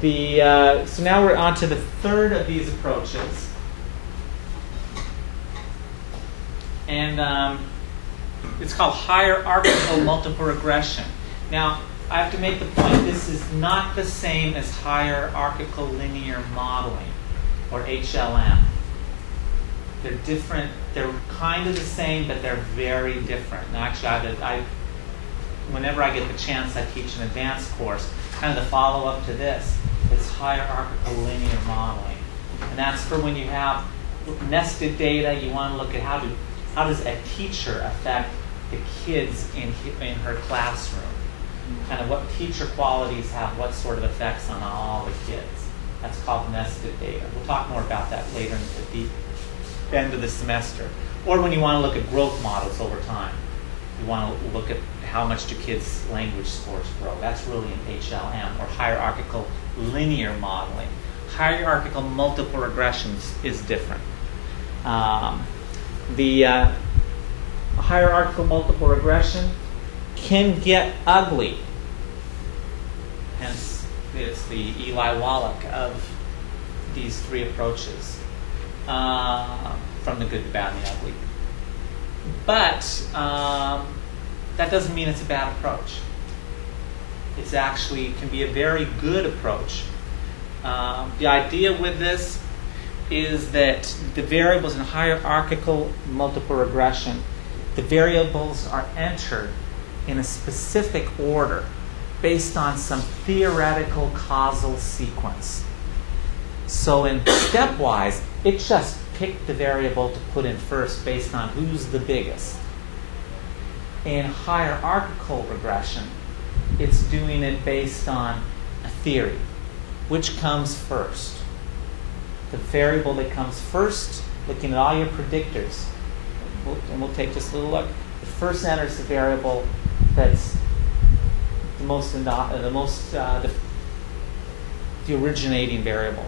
So now we're on to the third of these approaches. And it's called hierarchical multiple regression. Now, I have to make the point, this is not the same as hierarchical linear modeling, or HLM. They're different. They're kind of the same, but they're very different. Now, actually, whenever I get the chance, I teach an advanced course. Kind of the follow-up to this, it's hierarchical linear modeling. And that's for when you have nested data, you want to look at how does a teacher affect the kids in her classroom? Kind of what teacher qualities have what sort of effects on all the kids. That's called nested data. We'll talk more about that later at the end of the semester. Or when you want to look at growth models over time. You want to look at how much do kids' language scores grow. That's really an HLM, or hierarchical linear modeling. Hierarchical multiple regressions is different. The hierarchical multiple regression can get ugly. Hence, it's the Eli Wallach of these three approaches, from the good, the bad, and the ugly. But that doesn't mean it's a bad approach. It's actually can be a very good approach. The idea with this is that the variables in hierarchical multiple regression, the variables are entered in a specific order based on some theoretical causal sequence. So in stepwise, it just picked the variable to put in first based on who's the biggest. In hierarchical regression, it's doing it based on a theory. Which comes first? The variable that comes first, looking at all your predictors, and we'll take just a little look. The first enters the variable that's the originating variable,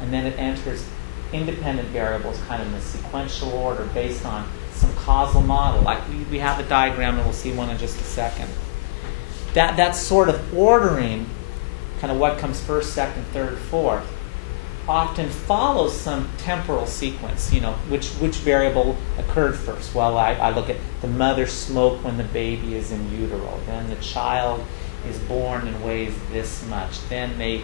and then it enters independent variables kind of in a sequential order based on some causal model. Like we have a diagram, and we'll see one in just a second. That sort of ordering, kind of what comes first, second, third, fourth, often follows some temporal sequence. Which variable occurred first? Well, I look at the mother smoke when the baby is in utero. Then the child is born and weighs this much. Then they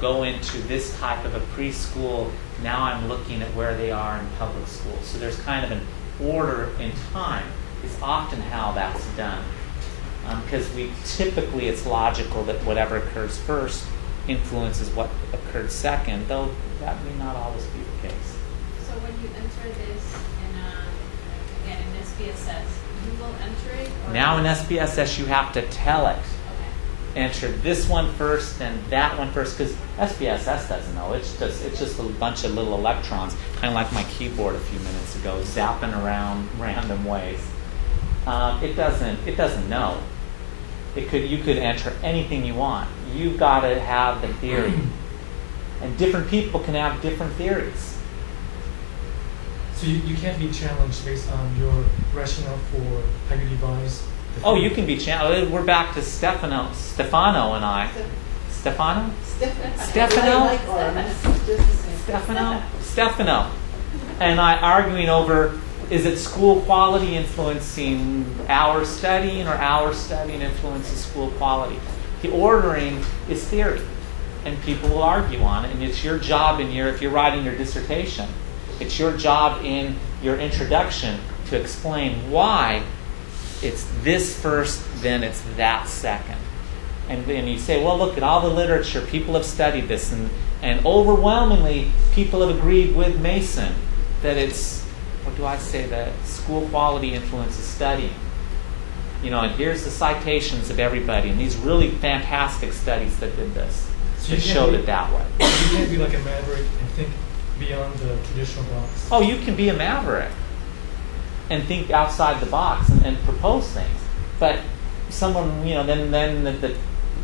go into this type of a preschool. Now I'm looking at where they are in public school. So there's kind of an order in time is often how that's done. Because typically it's logical that whatever occurs first influences what occurred second, though that may not always be the case. So when you enter this in SPSS, you will enter it? Or now in SPSS you have to tell it. Okay. Enter this one first, then that one first, because SPSS doesn't know. It's just a bunch of little electrons, kind of like my keyboard a few minutes ago, zapping around random ways. It doesn't know. You could enter anything you want. You've got to have the theory. And different people can have different theories. So you can't be challenged based on your rationale for how you devise the theory? Oh, you can be challenged. We're back to Stefano and I. Stefano? Stefano. And I arguing over, is it school quality influencing our studying, or our studying influences school quality? The ordering is theory, and people will argue on it. And it's your job if you're writing your dissertation, it's your job in your introduction to explain why it's this first, then it's that second. And then you say, well, look at all the literature. People have studied this, and overwhelmingly, people have agreed with Mason that it's, what do I say, that school quality influences studying. And here's the citations of everybody, and these really fantastic studies that did this. So that showed it that way. You can't be like a maverick and think beyond the traditional box. Oh, you can be a maverick and think outside the box and propose things. But someone, then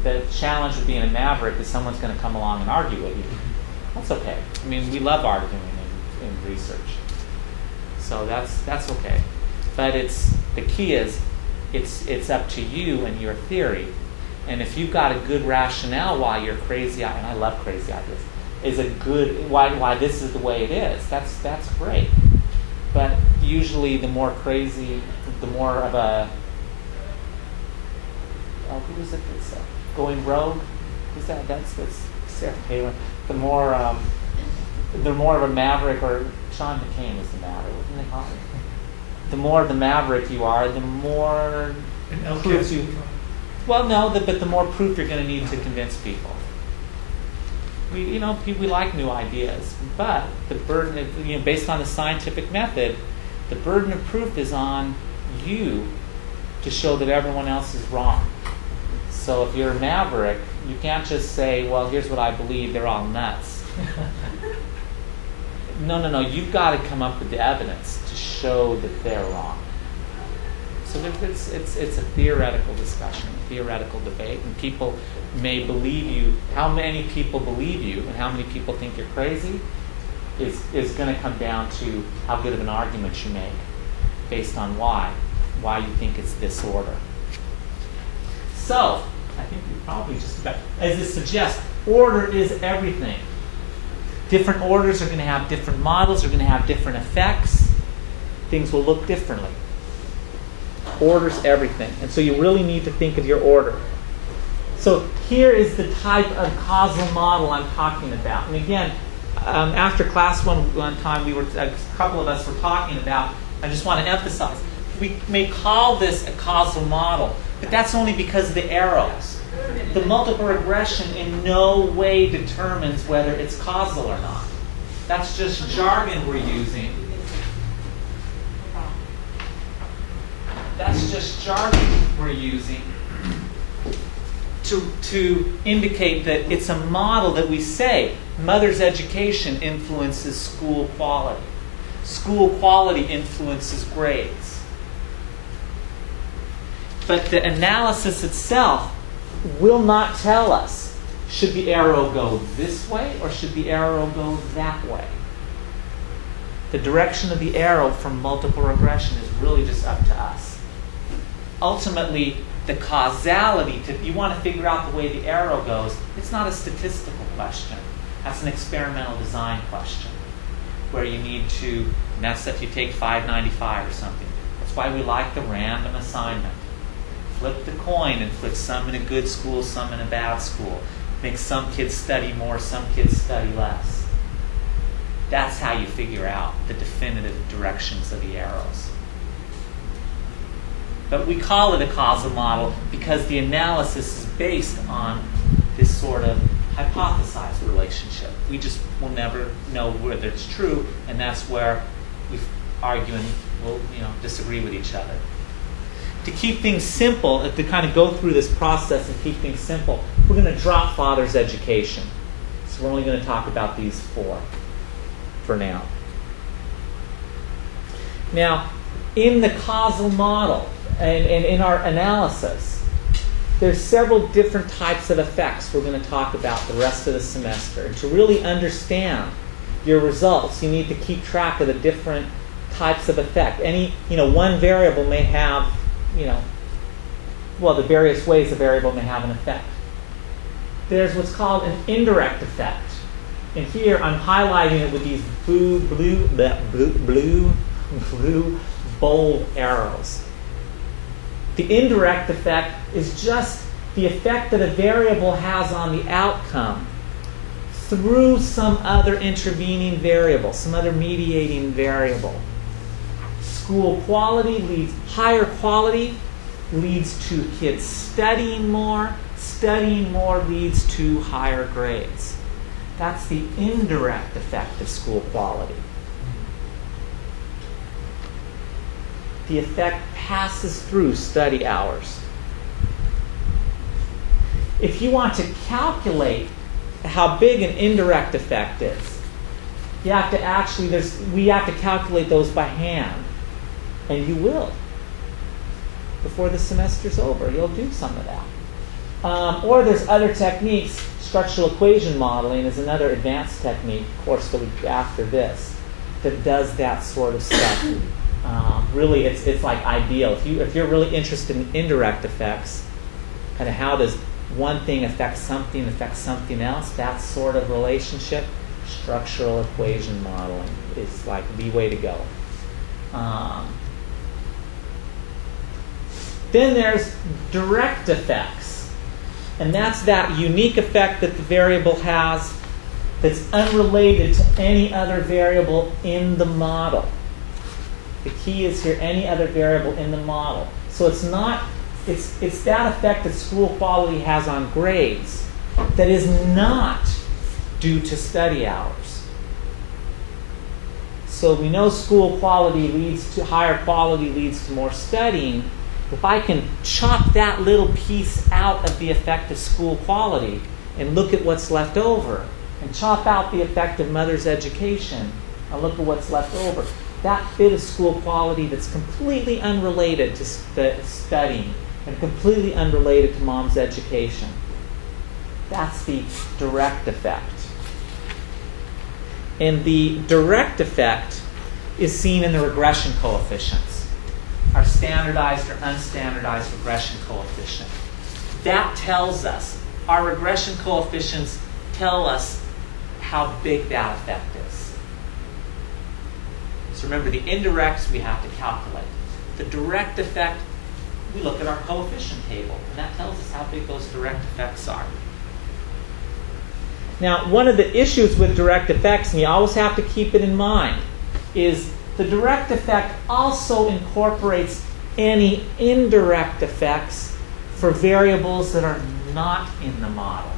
the challenge of being a maverick is someone's going to come along and argue with you. That's okay. I mean, we love arguing in research. So that's okay. But the key is it's up to you and your theory And if you've got a good rationale why you're crazy, and I love crazy ideas, is a good why this is the way it is. That's great. But usually, the more crazy, the more of a who is it that's going rogue? Who's that? That's Sarah Palin. The more of a maverick, or Sean McCain was the maverick, wasn't they call it? The more of the maverick you are, the more proof you. Well, no, but the more proof you're going to need to convince people. We like new ideas, but the burden, based on the scientific method, the burden of proof is on you to show that everyone else is wrong. So if you're a maverick, you can't just say, well, here's what I believe, they're all nuts. No, you've got to come up with the evidence to show that they're wrong. So it's a theoretical discussion, a theoretical debate, and people may believe you. How many people believe you and how many people think you're crazy is going to come down to how good of an argument you make based on why you think it's this order. So, I think we probably just about, as it suggests, order is everything. Different orders are going to have different models, are going to have different effects. Things will look differently. Order's everything. And so you really need to think of your order. So here is the type of causal model I'm talking about. And again, after class one time, a couple of us were talking about, I just want to emphasize, we may call this a causal model, but that's only because of the arrows. The multiple regression in no way determines whether it's causal or not. That's just jargon we're using. That's just jargon we're using to indicate that it's a model that we say mother's education influences school quality. School quality influences grades. But the analysis itself will not tell us, should the arrow go this way or should the arrow go that way? The direction of the arrow from multiple regression is really just up to us. Ultimately, the causality, you want to figure out the way the arrow goes, it's not a statistical question. That's an experimental design question where you need to, and that's if you take 595 or something. That's why we like the random assignment. Flip the coin and put some in a good school, some in a bad school. Make some kids study more, some kids study less. That's how you figure out the definitive directions of the arrows. But we call it a causal model because the analysis is based on this sort of hypothesized relationship. We just will never know whether it's true, and that's where we argue and we'll disagree with each other. To keep things simple, to kind of go through this process and keep things simple, we're going to drop father's education. So we're only going to talk about these four for now. Now, in the causal model, and in our analysis, there's several different types of effects we're going to talk about the rest of the semester. And to really understand your results, you need to keep track of the different types of effect. One variable may have, the various ways a variable may have an effect. There's what's called an indirect effect. And here I'm highlighting it with these blue bold arrows. The indirect effect is just the effect that a variable has on the outcome through some other intervening variable, some other mediating variable. Higher quality leads to kids studying more leads to higher grades. That's the indirect effect of school quality. The effect passes through study hours. If you want to calculate how big an indirect effect is, we have to calculate those by hand. And you will. Before the semester's over, you'll do some of that. Or there's other techniques. Structural equation modeling is another advanced technique, course the week after this, that does that sort of stuff. Really, it's like ideal. If you're really interested in indirect effects, kind of how does one thing affects something else, that sort of relationship, structural equation modeling is like the way to go. Then there's direct effects. And that's that unique effect that the variable has that's unrelated to any other variable in the model. The key is here, any other variable in the model. So it's not, it's that effect that school quality has on grades that is not due to study hours. So we know school quality leads to, higher quality leads to more studying. If I can chop that little piece out of the effect of school quality and look at what's left over, and chop out the effect of mother's education and look at what's left over, that bit of school quality that's completely unrelated to studying and completely unrelated to mom's education, that's the direct effect. And the direct effect is seen in the regression coefficients, our standardized or unstandardized regression coefficient. That tells us, our regression coefficients tell us how big that effect is. So remember, the indirects we have to calculate. The direct effect, we look at our coefficient table, and that tells us how big those direct effects are. Now, one of the issues with direct effects, and you always have to keep it in mind, is the direct effect also incorporates any indirect effects for variables that are not in the model.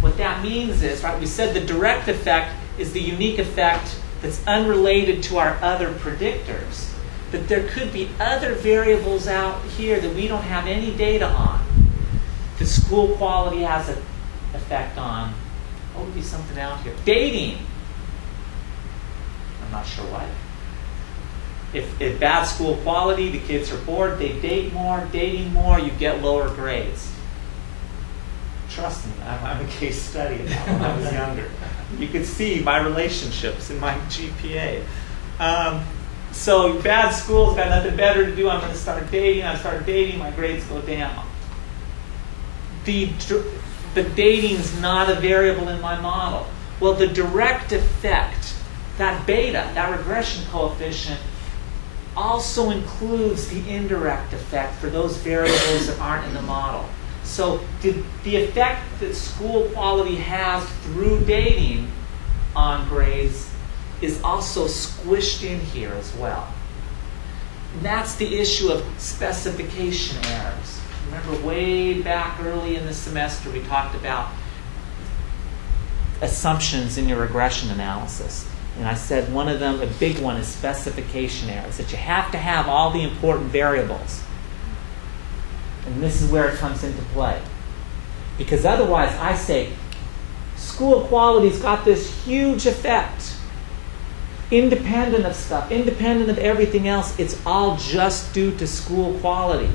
What that means is, right, we said the direct effect is the unique effect that's unrelated to our other predictors. But there could be other variables out here that we don't have any data on. The school quality has an effect on, what would be something out here? Dating. I'm not sure what. If bad school quality, the kids are bored, they date more, dating more, you get lower grades. Trust me, I'm a case study of that when I was younger. You could see my relationships in my GPA. So bad school's got nothing better to do. I'm going to start dating. I start dating, my grades go down. The dating's not a variable in my model. Well, the direct effect, that beta, that regression coefficient, also includes the indirect effect for those variables that aren't in the model. So the effect that school quality has through dating on grades is also squished in here as well. And that's the issue of specification errors. Remember way back early in the semester we talked about assumptions in your regression analysis. And I said one of them, a big one, is specification errors, that you have to have all the important variables. And this is where it comes into play. Because otherwise, I say, school quality's got this huge effect. Independent of stuff, independent of everything else, it's all just due to school quality.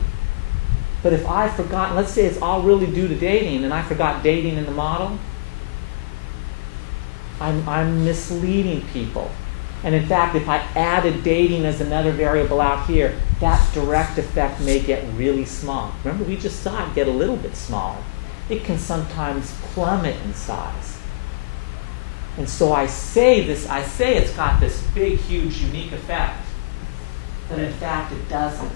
But if I forgot, let's say it's all really due to dating, and I forgot dating in the model, I'm misleading people. And in fact, if I added dating as another variable out here, that direct effect may get really small. Remember, we just saw it get a little bit smaller. It can sometimes plummet in size. And so I say it's got this big, huge, unique effect. But in fact, it doesn't.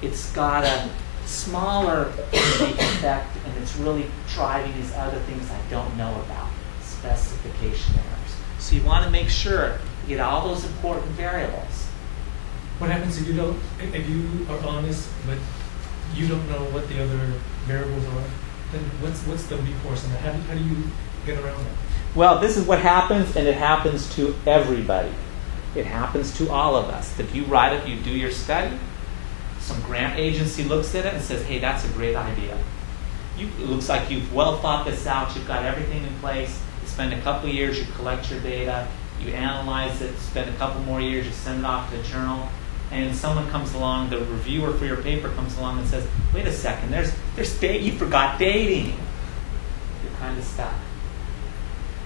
It's got a smaller unique effect, and it's really driving these other things I don't know about, specification errors. So you want to make sure you get all those important variables. What happens if you are honest, but you don't know what the other variables are? Then what's the recourse, and how do you get around that? Well, this is what happens, and it happens to everybody. It happens to all of us. If you write it, you do your study, some grant agency looks at it and says, hey, that's a great idea. It looks like you've well thought this out, you've got everything in place, you spend a couple of years, you collect your data, you analyze it, spend a couple more years, you send it off to a journal, and someone comes along, the reviewer for your paper comes along and says, wait a second, you forgot dating. You're kind of stuck.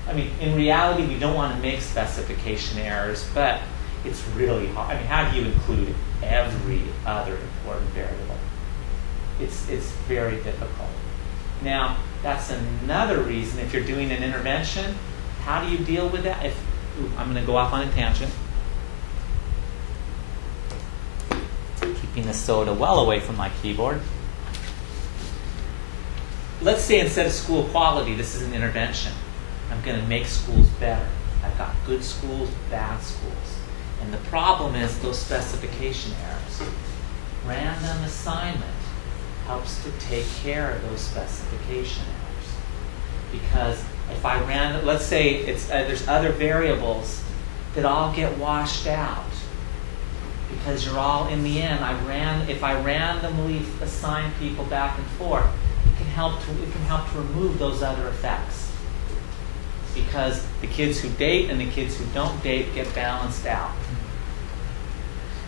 I mean, in reality, we don't want to make specification errors, but it's really hard. I mean, how do you include every other important variable? It's very difficult. Now, that's another reason, if you're doing an intervention, how do you deal with that? I'm going to go off on a tangent. Keeping the soda well away from my keyboard. Let's say instead of school quality, this is an intervention. I'm going to make schools better. I've got good schools, bad schools. And the problem is those specification errors. Random assignment helps to take care of those specification errors. Because if I let's say it's there's other variables that all get washed out. Because you're all, in the end, if I randomly assign people back and forth, it can help to remove those other effects. Because the kids who date and the kids who don't date get balanced out.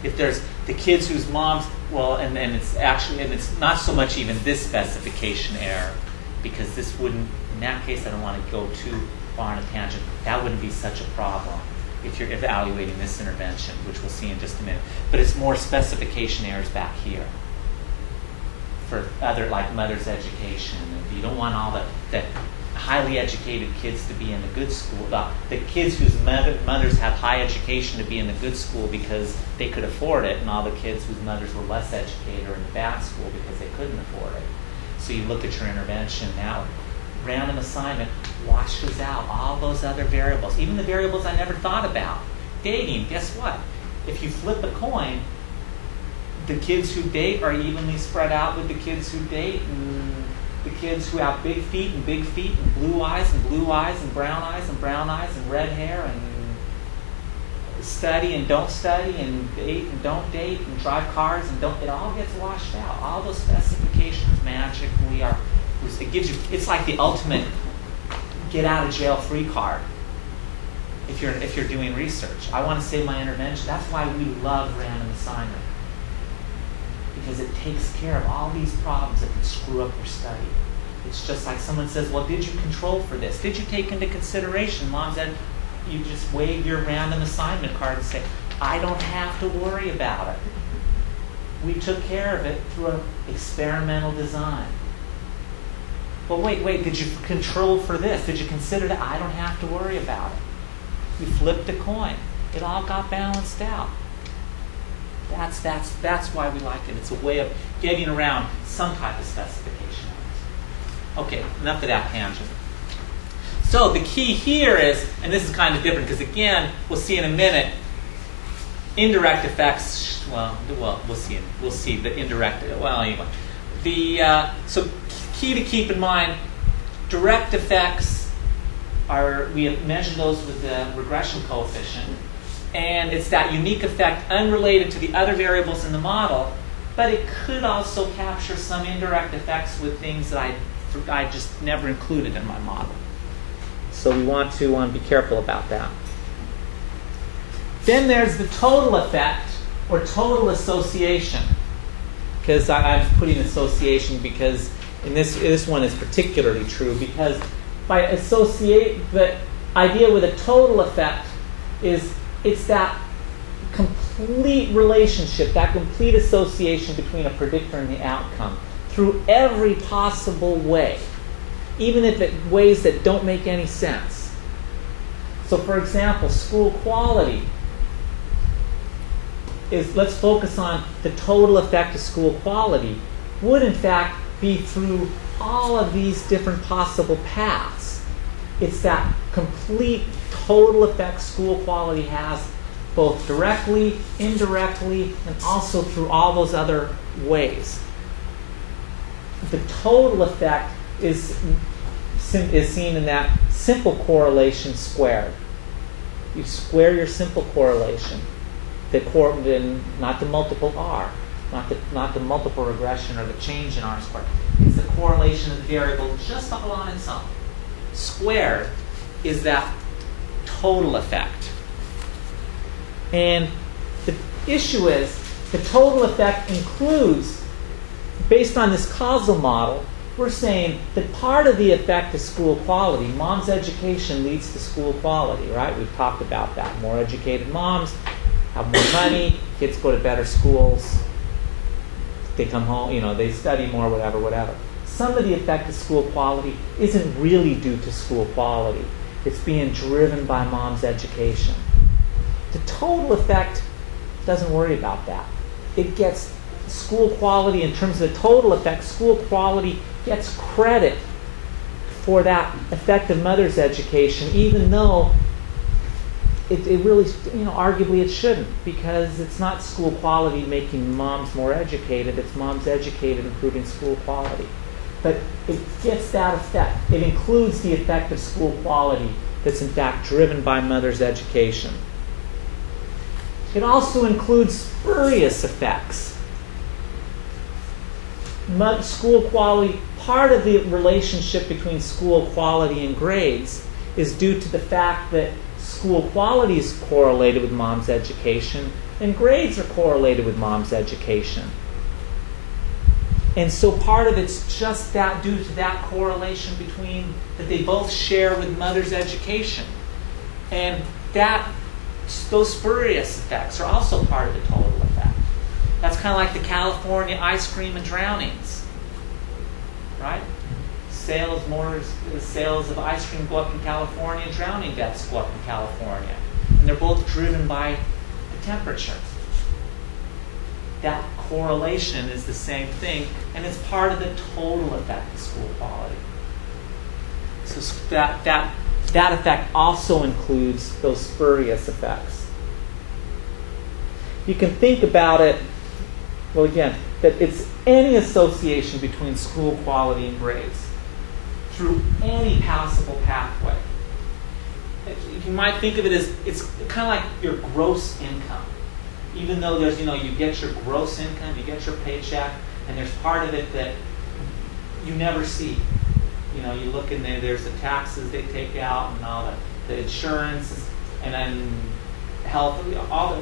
If there's the kids whose moms, and it's not so much even this specification error, because this wouldn't, in that case, I don't want to go too far on a tangent. That wouldn't be such a problem if you're evaluating this intervention, which we'll see in just a minute. But it's more specification errors back here for other, like mother's education. And you don't want all the highly educated kids to be in the good school. The kids whose mothers have high education to be in the good school because they could afford it, and all the kids whose mothers were less educated are in the bad school because they couldn't afford it. So you look at your intervention now. Random assignment washes out all those other variables, even the variables I never thought about. Dating, guess what? If you flip a coin, the kids who date are evenly spread out with the kids who date, and the kids who have big feet and blue eyes and blue eyes and brown eyes and brown eyes and red hair and study and don't study and date and don't date and drive cars and don't, it all gets washed out. All those specifications magically are, it gives you, it's like the ultimate get out of jail free card if you're doing research. I want to save my intervention. That's why we love random assignment. Because it takes care of all these problems that can screw up your study. It's just like someone says, well, did you control for this? Did you take into consideration? Mom said, you just wave your random assignment card and say, I don't have to worry about it. We took care of it through an experimental design. Well, wait, did you control for this? Did you consider that? I don't have to worry about it. You flipped a coin. It all got balanced out. That's why we like it. It's a way of getting around some type of specification. Okay, enough of that tangent. So the key here is, and this is kind of different because again, we'll see in a minute, indirect effects. Well, we'll see. We'll see the indirect. Well, anyway, so key to keep in mind, direct effects are, we have measured those with the regression coefficient. And it's that unique effect unrelated to the other variables in the model, but it could also capture some indirect effects with things that I just never included in my model. So we want to be careful about that. Then there's the total effect, or total association. Because I'm putting association because in this one is particularly true, because by associate, the idea with a total effect is it's that complete relationship, that complete association between a predictor and the outcome through every possible way, even if it ways that don't make any sense. So for example, school quality is, let's focus on the total effect of school quality, would in fact be through all of these different possible paths. It's that complete total effect school quality has, both directly, indirectly, and also through all those other ways. The total effect is seen in that simple correlation squared. You square your simple correlation, not the multiple R, not the multiple regression or the change in R squared. It's the correlation of the variable just all on its own. Squared is that total effect. And the issue is the total effect includes, based on this causal model, we're saying that part of the effect is school quality. Mom's education leads to school quality, right? We've talked about that. More educated moms have more money, kids go to better schools, they come home, they study more, whatever. some of the effect of school quality isn't really due to school quality. It's being driven by mom's education. The total effect doesn't worry about that. It gets school quality, in terms of the total effect, school quality gets credit for that effect of mother's education, even though it really, arguably it shouldn't, because it's not school quality making moms more educated, it's moms educated improving school quality. But it gets that effect. It includes the effect of school quality that's in fact driven by mother's education. It also includes spurious effects. School quality, part of the relationship between school quality and grades is due to the fact that school quality is correlated with mom's education and grades are correlated with mom's education. And so part of it's just that, due to that correlation between, that they both share with mother's education. And those spurious effects are also part of the total effect. That's kind of like the California ice cream and drownings, right? Sales of ice cream go up in California, and drowning deaths go up in California. And they're both driven by the temperature. That correlation is the same thing, and it's part of the total effect of school quality. So that effect also includes those spurious effects. You can think about it, well again, that it's any association between school quality and grades through any possible pathway. You might think of it as, it's kind of like your gross income. Even though there's, you get your gross income, you get your paycheck, and there's part of it that you never see. You look in there, there's the taxes they take out and all the insurance, and then health, all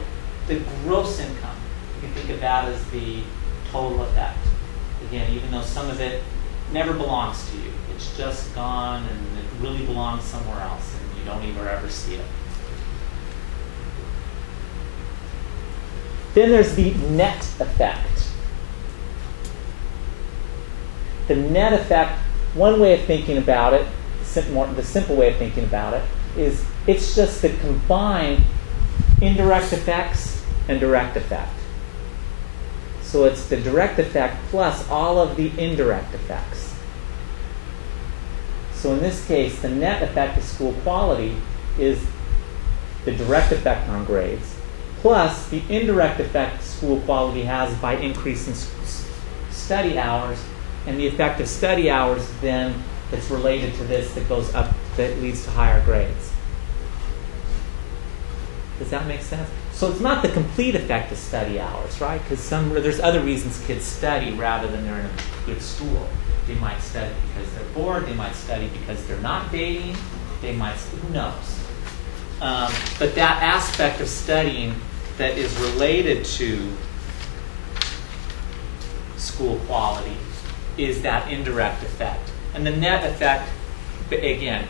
the gross income. You can think of that as the total effect. Again, even though some of it never belongs to you. It's just gone, and it really belongs somewhere else, and you don't even ever see it. Then there's the net effect. The net effect, one way of thinking about it, the simple way of thinking about it, is it's just the combined indirect effects and direct effect. So it's the direct effect plus all of the indirect effects. So in this case, the net effect of school quality is the direct effect on grades, plus the indirect effect school quality has by increasing study hours, and the effect of study hours then that's related to this that goes up, that leads to higher grades. Does that make sense? So it's not the complete effect of study hours, right? Because there's other reasons kids study rather than they're in a good school. They might study because they're bored. They might study because they're not dating. They might, who knows? But that aspect of studying that is related to school quality is that indirect effect. And the net effect, again,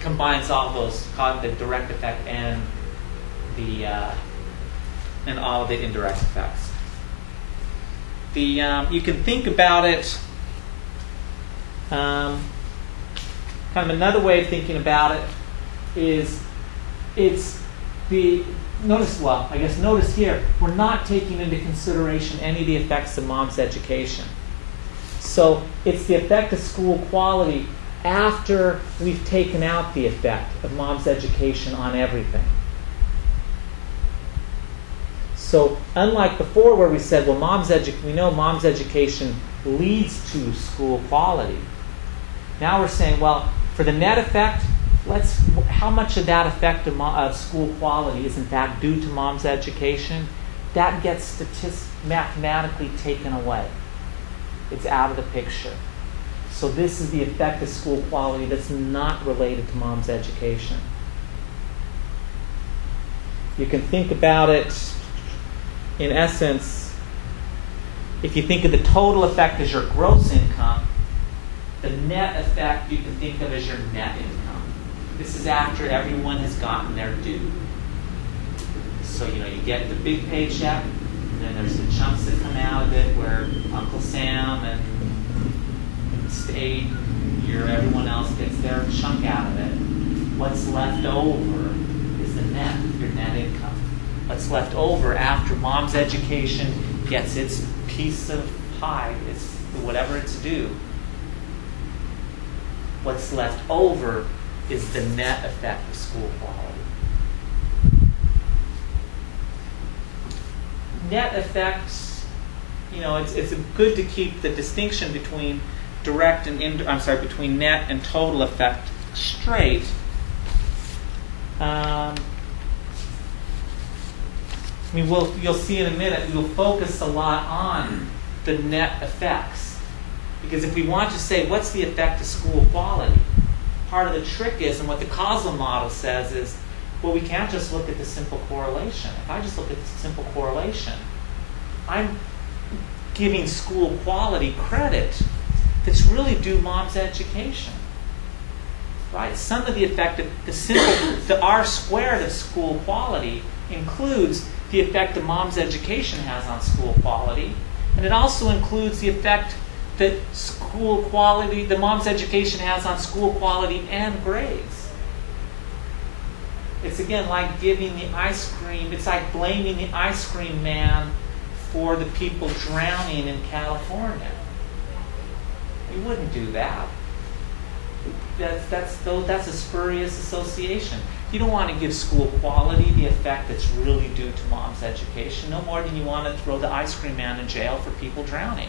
combines all those, the direct effect and all the indirect effects. You can think about it, kind of another way of thinking about it is notice here, we're not taking into consideration any of the effects of mom's education. So it's the effect of school quality after we've taken out the effect of mom's education on everything. So unlike before where we said, well, we know mom's education leads to school quality. Now we're saying, well, for the net effect, how much of that effect of school quality is in fact due to mom's education? That gets mathematically taken away. It's out of the picture. So this is the effect of school quality that's not related to mom's education. You can think about it, in essence, if you think of the total effect as your gross income, the net effect you can think of as your net income. This is after everyone has gotten their due. So, you get the big paycheck, and then there's the chunks that come out of it where Uncle Sam and to 8, everyone else gets their chunk out of it. What's left over is the net, your net income. What's left over after mom's education gets its piece of pie, it's whatever it's due. What's left over is the net effect of school quality. Net effects, it's good to keep the distinction between direct and between net and total effect straight. You'll see in a minute, we'll focus a lot on the net effects. Because if we want to say, what's the effect of school quality? Part of the trick is, and what the causal model says is, well, we can't just look at the simple correlation. If I just look at the simple correlation, I'm giving school quality credit that's really due mom's education. Right? Some of the effect of the R squared of school quality includes the effect that mom's education has on school quality, and it also includes the effect that school quality, that mom's education has on school quality and grades. It's again like giving the ice cream, it's like blaming the ice cream man for the people drowning in California. You wouldn't do that. That's a spurious association. You don't want to give school quality the effect that's really due to mom's education, no more than you want to throw the ice cream man in jail for people drowning.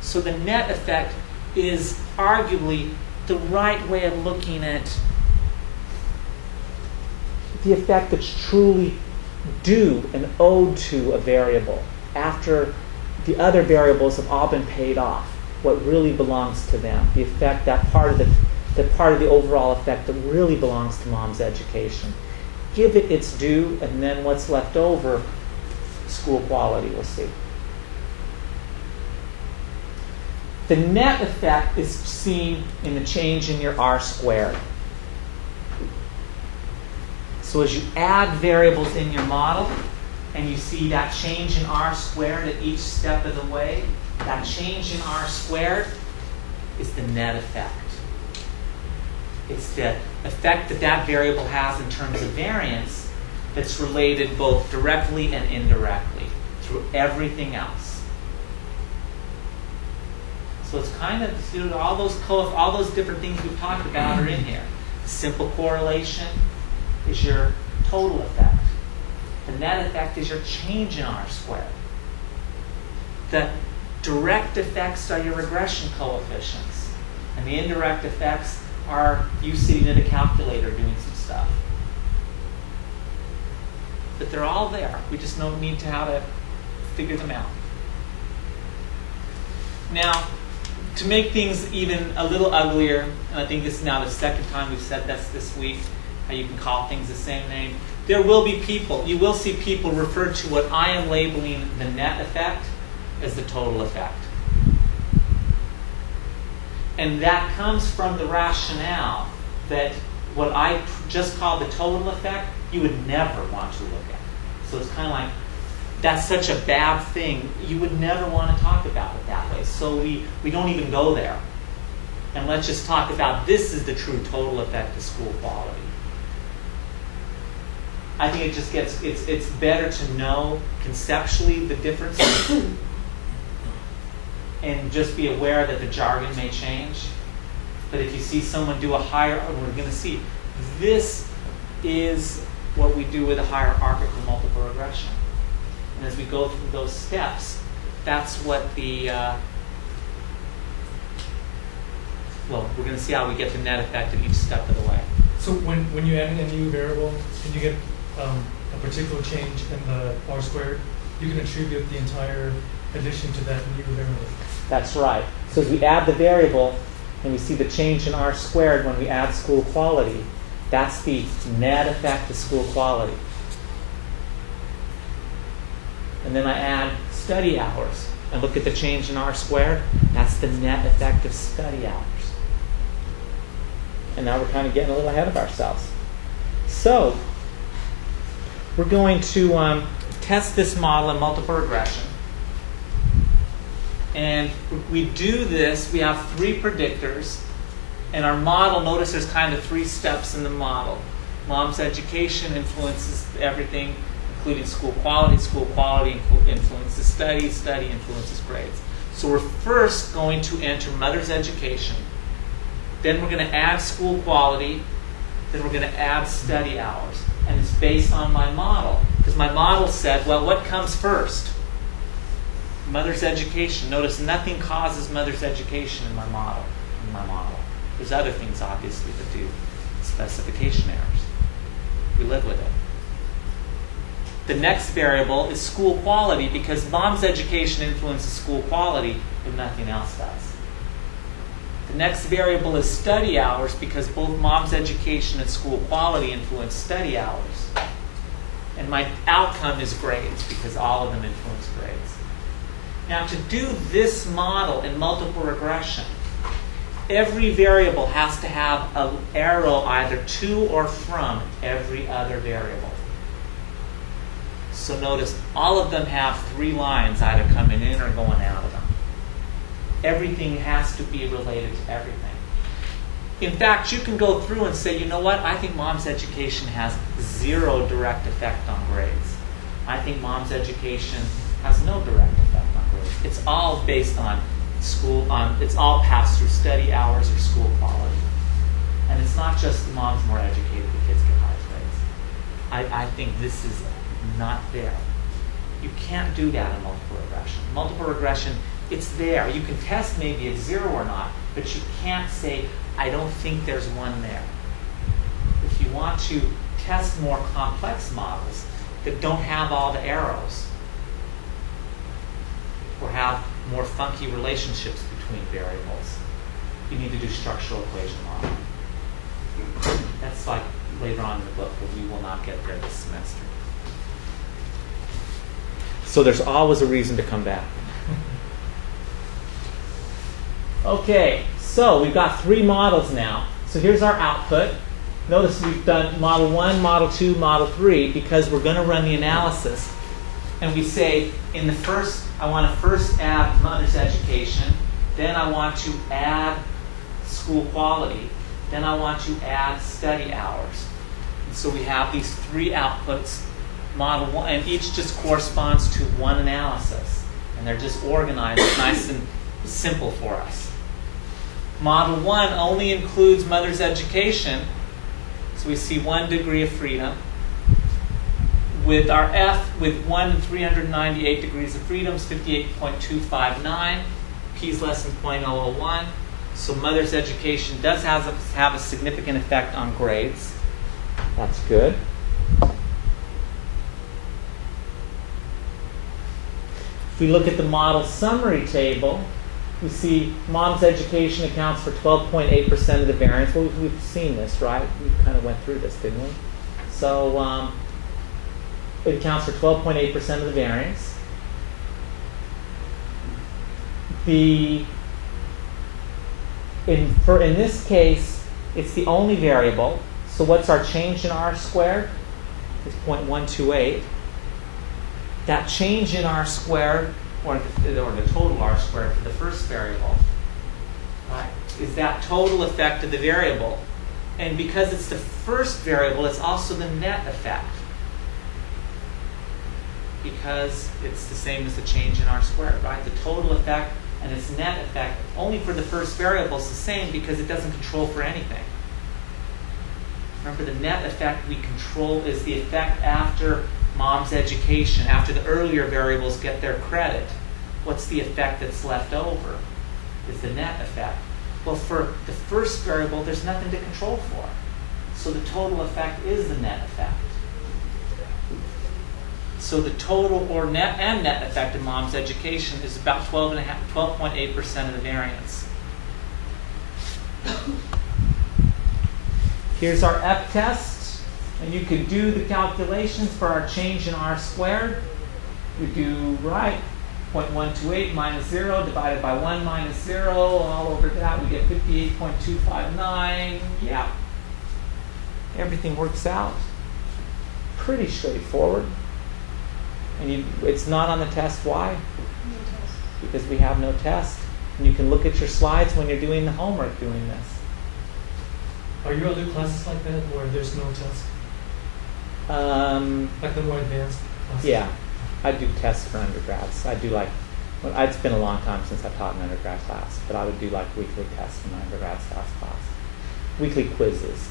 So the net effect is arguably the right way of looking at the effect that's truly due and owed to a variable after the other variables have all been paid off. What really belongs to them, the effect, that part of the overall effect that really belongs to mom's education. Give it its due, and then what's left over, school quality, we'll see. The net effect is seen in the change in your R squared. So as you add variables in your model, and you see that change in R squared at each step of the way, that change in R squared is the net effect. It's the effect that that variable has in terms of variance that's related both directly and indirectly through everything else. So it's kind of all those different things we've talked about are in here. Simple correlation is your total effect. The net effect is your change in R squared. The direct effects are your regression coefficients. And the indirect effects are you sitting at a calculator doing some stuff. But they're all there. We just don't need to how to figure them out. Now, to make things even a little uglier, and I think this is now the second time we've said this week, how you can call things the same name. There will be people, you will see people refer to what I am labeling the net effect as the total effect. And that comes from the rationale that what I just called the total effect, you would never want to look at. So it's kind of like, that's such a bad thing, you would never want to talk about it that way. So we don't even go there. And let's just talk about this is the true total effect of school quality. I think it just gets, it's better to know conceptually the differences and just be aware that the jargon may change. But if you see someone do a higher, we're going to see, this is what we do with a hierarchical multiple regression. And as we go through those steps, that's what the, well, we're going to see how we get the net effect at each step of the way. So when you add in a new variable and you get a particular change in the R squared, you can attribute the entire addition to that new variable. That's right. So as we add the variable and we see the change in R squared when we add school quality, that's the net effect of school quality. And then I add study hours and look at the change in R squared, that's the net effect of study hours. And now we're kind of getting a little ahead of ourselves. So we're going to test this model in multiple regression. And we do this, we have 3 predictors. And our model, notice there's kind of 3 steps in the model. Mom's education influences everything, including school quality influences study, study influences grades. So we're first going to enter mother's education, then we're going to add school quality, then we're going to add study hours. And it's based on my model. Because my model said, well, what comes first? Mother's education. Notice nothing causes mother's education in my model. There's other things, obviously, that do. Specification errors. We live with it. The next variable is school quality, because mom's education influences school quality, but nothing else does. The next variable is study hours, because both mom's education and school quality influence study hours. And my outcome is grades, because all of them influence grades. Now, to do this model in multiple regression, every variable has to have an arrow either to or from every other variable. So notice all of them have 3 lines either coming in or going out of them. Everything has to be related to everything. In fact, you can go through and say, you know what, I think mom's education has 0 direct effect on grades. I think mom's education has no direct effect on grades. It's all based on it's all passed through study hours or school quality. And it's not just the mom's more educated, the kids get high grades. I think this is not there. You can't do that in multiple regression. Multiple regression, it's there. You can test maybe it's 0 or not, but you can't say, I don't think there's one there. If you want to test more complex models that don't have all the arrows or have more funky relationships between variables, you need to do structural equation modeling. That's like later on in the book, but we will not get there this semester. So there's always a reason to come back. Okay, so we've got 3 models now. So here's our output. Notice we've done model 1, model 2, model 3, because we're going to run the analysis. And we say, in the first, I want to first add mother's education, then I want to add school quality, then I want to add study hours. And so we have these 3 outputs, model 1, and each just corresponds to one analysis. And they're just organized nice and simple for us. Model 1 only includes mother's education, so we see 1 degree of freedom. With our F, with 1 and 398 degrees of freedom, is 58.259. P is less than 0.001. So mother's education does have a significant effect on grades. That's good. If we look at the model summary table, we see mom's education accounts for 12.8% of the variance. Well, we've seen this, right? We kind of went through this, didn't we? So it accounts for 12.8% of the variance. In this case, it's the only variable. So what's our change in R squared? It's 0.128. That change in R squared, or the total R squared for the first variable, right, is that total effect of the variable. And because it's the first variable, it's also the net effect, because it's the same as the change in R squared, right? The total effect and its net effect only for the first variable is the same because it doesn't control for anything. Remember, the net effect we control is the effect after mom's education, after the earlier variables get their credit. What's the effect that's left over? Is the net effect. Well, for the first variable, there's nothing to control for. So the total effect is the net effect. So the total or net and net effect of mom's education is about 12.8% of the variance. Here's our F test, and you can do the calculations for our change in R squared. We do, right, 0.128 minus 0 divided by 1 minus 0, all over that we get 58.259. Yeah, everything works out. Pretty straightforward. And it's not on the test. Why? because we have no test. And you can look at your slides when you're doing the homework doing this. Are your other classes like that where there's no test? Like the more advanced classes? Yeah, I do tests for undergrads. I do like, well, it's been a long time since I've taught an undergrad class, but I would do like weekly tests in my undergrad class. Weekly quizzes.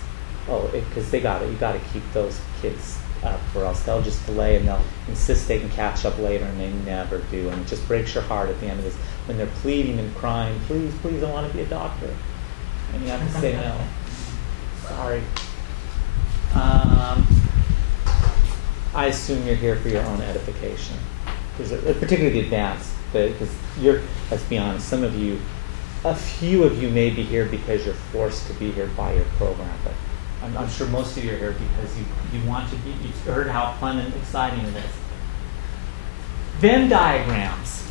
Oh, because you got to keep those kids up, or else they'll just delay and they'll insist they can catch up later, and they never do. And it just breaks your heart at the end of this when they're pleading and crying, please, please, I want to be a doctor, and you have to say no. Sorry. I assume you're here for your own edification. Particularly the advanced, because let's be honest, a few of you may be here because you're forced to be here by your program, but I'm sure most of you are here because you want to be, you've heard how fun and exciting it is. Venn diagrams.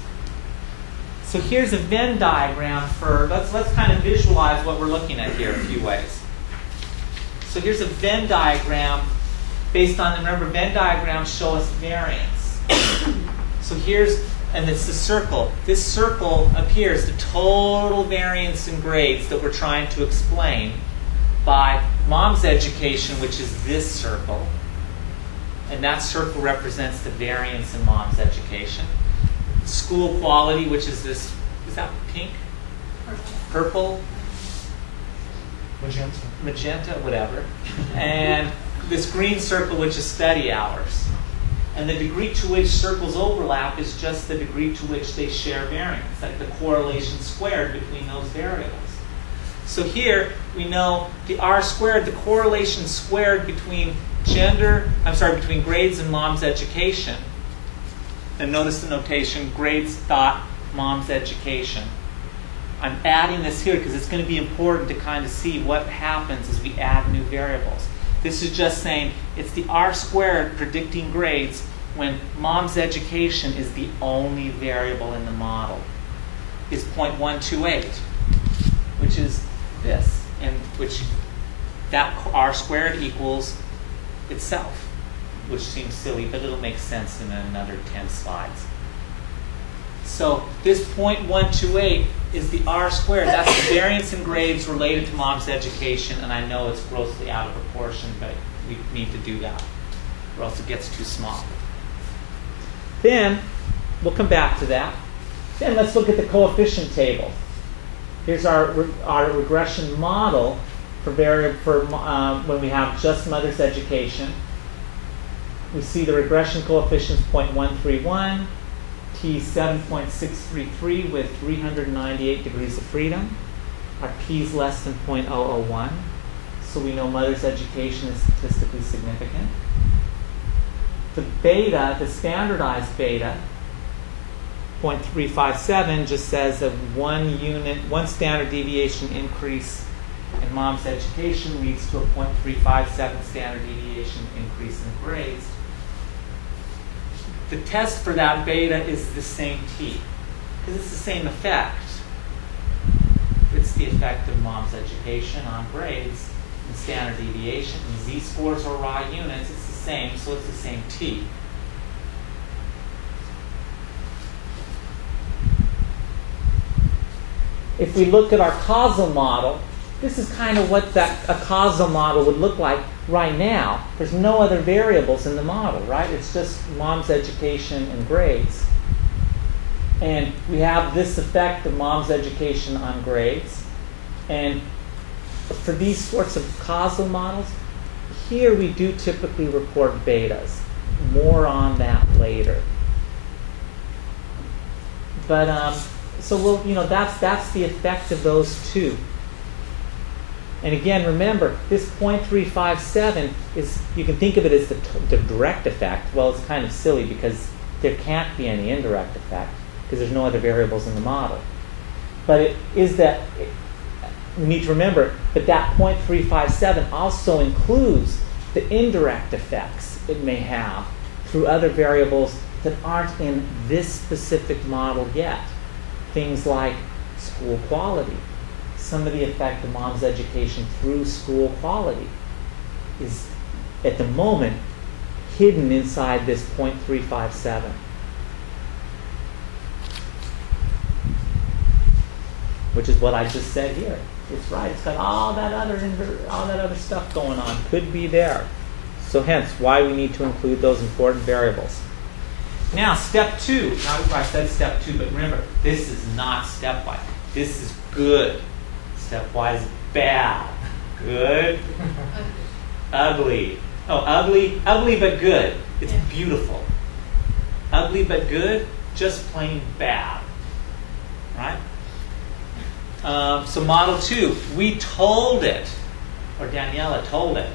So here's a Venn diagram for, let's kind of visualize what we're looking at here a few ways. So here's a Venn diagram based on, remember, Venn diagrams show us variance. So and it's the circle. This circle appears the total variance in grades that we're trying to explain by mom's education, which is this circle. And that circle represents the variance in mom's education. School quality, which is this, is that pink? Purple? Magenta, whatever. And this green circle, which is study hours. And the degree to which circles overlap is just the degree to which they share variance, like the correlation squared between those variables. So here we know the R squared, the correlation squared between between grades and mom's education. And notice the notation, grades dot mom's education. I'm adding this here because it's going to be important to kind of see what happens as we add new variables. This is just saying it's the R squared predicting grades when mom's education is the only variable in the model, is 0.128, which is this, and which that R squared equals itself, which seems silly, but it'll make sense in another 10 slides. So this 0.128 is the R squared. That's the variance in grades related to mom's education, and I know it's grossly out of proportion, but we need to do that, or else it gets too small. Then, we'll come back to that. Then let's look at the coefficient table. Here's our regression model for when we have just mother's education. We see the regression coefficients 0.131, T 7.633 with 398 degrees of freedom. Our P is less than 0.001, so we know mother's education is statistically significant. The beta, the standardized beta, 0.357, just says that one standard deviation increase in mom's education leads to a 0.357 standard deviation increase in grades. The test for that beta is the same T, because it's the same effect. It's the effect of mom's education on grades and standard deviation. And z-scores or raw units, it's the same, so it's the same T. If we look at our causal model, this is kind of what a causal model would look like right now. There's no other variables in the model, right? It's just mom's education and grades. And we have this effect of mom's education on grades. And for these sorts of causal models, here we do typically report betas. More on that later. But so that's the effect of those two. And again, remember, this 0.357 is, you can think of it as the direct effect. Well, it's kind of silly because there can't be any indirect effect because there's no other variables in the model. But it is that, we need to remember that that 0.357 also includes the indirect effects it may have through other variables that aren't in this specific model yet. Things like school quality. Some of the effect of mom's education through school quality is, at the moment, hidden inside this 0.357. which is what I just said here. It's right. It's got all that other stuff going on. Could be there. So hence, why we need to include those important variables. Now, step 2. Now, I said step 2, but remember, this is not stepwise. This is good. Stepwise, bad. Good. Ugly. Oh, ugly but good. It's beautiful. Ugly but good, just plain bad. Right? So model 2, we told it, or Daniela told it,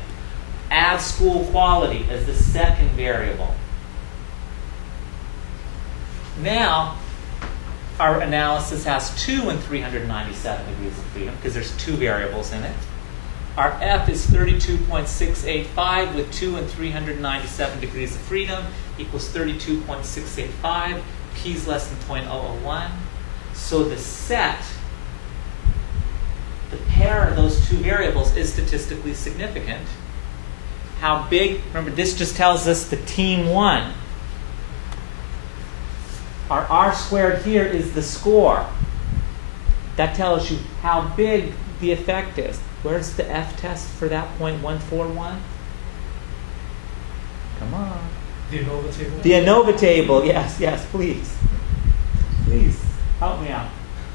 add school quality as the second variable. Now, our analysis has 2 and 397 degrees of freedom because there's 2 variables in it. Our F is 32.685 with 2 and 397 degrees of freedom equals 32.685. P is less than 0.001. So the set, the pair of those 2 variables is statistically significant. How big? Remember, this just tells us the team won. Our R squared here is the score. That tells you how big the effect is. Where's the F test for that 0.141? Come on. The ANOVA table? The ANOVA table, yes, please. Please, help me out.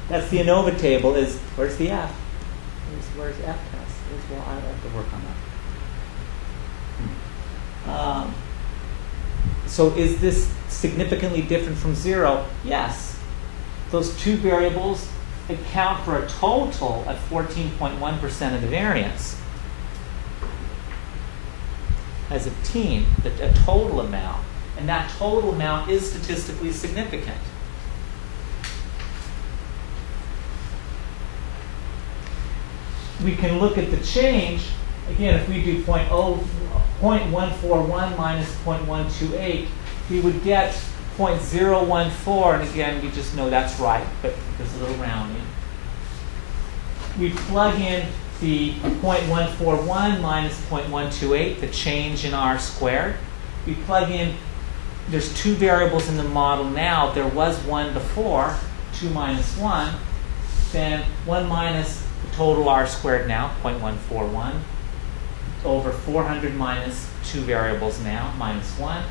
That's the ANOVA table is, where's the F? Where's F test? Well, I have to work on that. So is this significantly different from 0? Yes. Those 2 variables account for a total of 14.1% of the variance. As a team, a total amount. And that total amount is statistically significant. We can look at the change. Again, if we do 0.141 minus 0.128, we would get 0.014, and again, we just know that's right, but there's a little rounding. We plug in the 0.141 minus 0.128, the change in R squared. We plug in, there's 2 variables in the model now. There was 1 before, 2 minus 1. Then 1 minus the total R squared now, 0.141, over 400 minus 2 variables now, minus 1.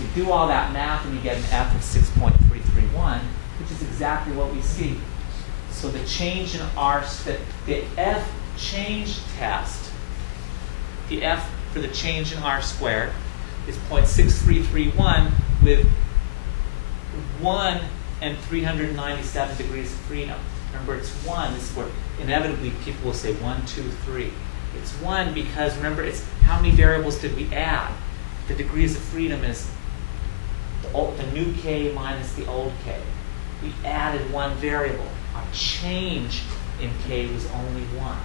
You do all that math and you get an F of 6.331, which is exactly what we see. So the change in R, the F change test, the F for the change in R squared is 0.6331 with 1 and 397 degrees of freedom. Remember, it's 1. This is where inevitably people will say 1, 2, 3. It's 1 because, remember, it's how many variables did we add? The degrees of freedom is the new k minus the old k. We added 1 variable. Our change in k was only 1.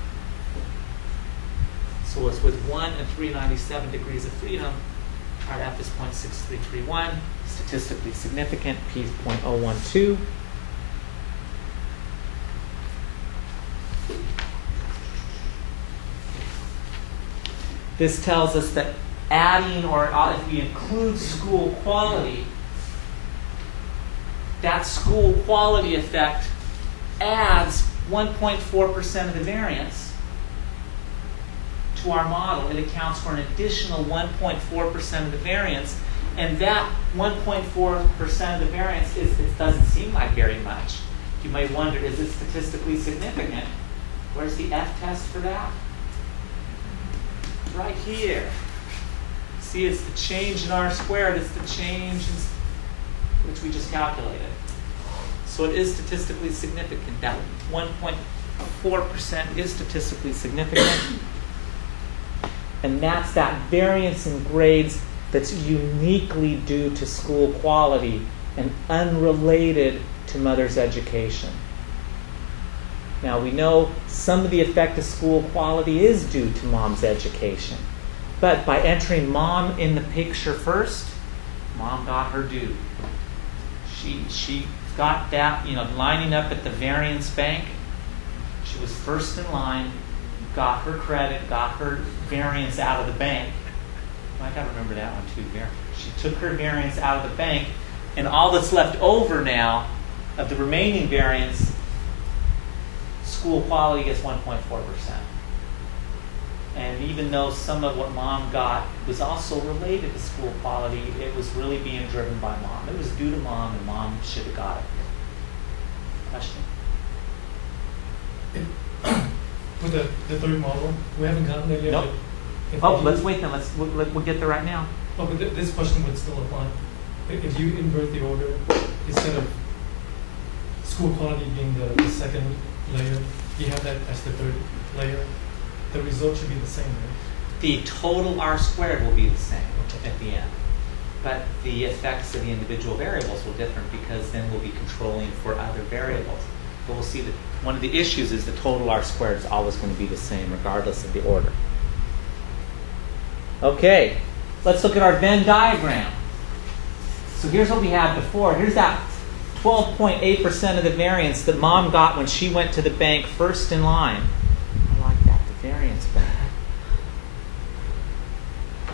So it's with 1 and 397 degrees of freedom, our F is 0.6331, statistically significant, P is 0.012. This tells us that adding, or if we include school quality, that school quality effect adds 1.4% of the variance to our model. It accounts for an additional 1.4% of the variance, and that 1.4% of the variance it doesn't seem like very much. You may wonder, is it statistically significant? Where's the F test for that? Right here. See, it's the change in R squared. It's the change which we just calculated. So it is statistically significant. That 1.4% is statistically significant. And that's that variance in grades that's uniquely due to school quality and unrelated to mother's education. Now, we know some of the effect of school quality is due to mom's education. But by entering mom in the picture first, mom got her due. She got that, lining up at the variance bank. She was first in line, got her credit, got her variance out of the bank. I got to remember that one too. She took her variance out of the bank, and all that's left over now of the remaining variance school quality gets 1.4%. And even though some of what mom got was also related to school quality, it was really being driven by mom. It was due to mom, and mom should have got it. Question? For the third model, we haven't gotten there yet. Nope. but if Oh, you- let's wait then. We'll get there right now. Oh, but this question would still apply. If you invert the order, instead of school quality being the second layer, you have that as the third layer, the result should be the same, right? The total R squared will be the same Okay. at the end. But the effects of the individual variables will differ because then we'll be controlling for other variables. But we'll see that one of the issues is the total R squared is always going to be the same regardless of the order. Okay, let's look at our Venn diagram. So here's what we had before. Here's that 12.8% of the variance that mom got when she went to the bank first in line. I like that, the variance back.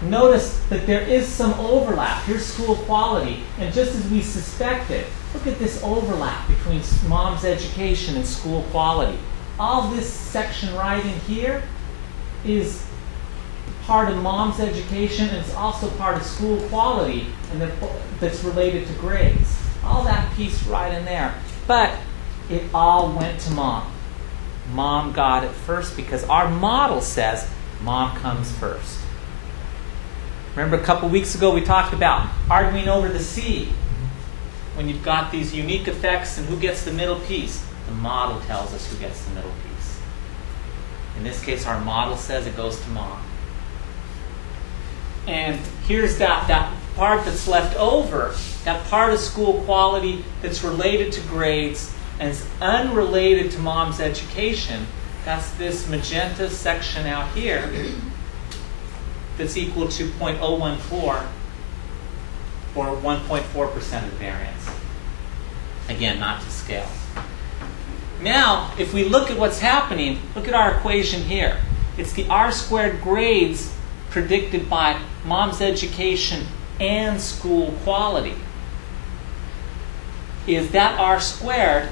Notice that there is some overlap. Here's school quality. And just as we suspected, look at this overlap between mom's education and school quality. All this section right in here is part of mom's education, and it's also part of school quality, and that's related to grades. All that piece right in there. But it all went to mom. Mom got it first because our model says mom comes first. Remember a couple weeks ago we talked about arguing over the C. When you've got these unique effects and who gets the middle piece, the model tells us who gets the middle piece. In this case, our model says it goes to mom. And here's that part that's left over, that part of school quality that's related to grades and is unrelated to mom's education. That's this magenta section out here that's equal to 0.014 or 1.4% of the variance. Again, not to scale. Now, if we look at what's happening, look at our equation here. It's the R squared grades predicted by mom's education and school quality. Is that R squared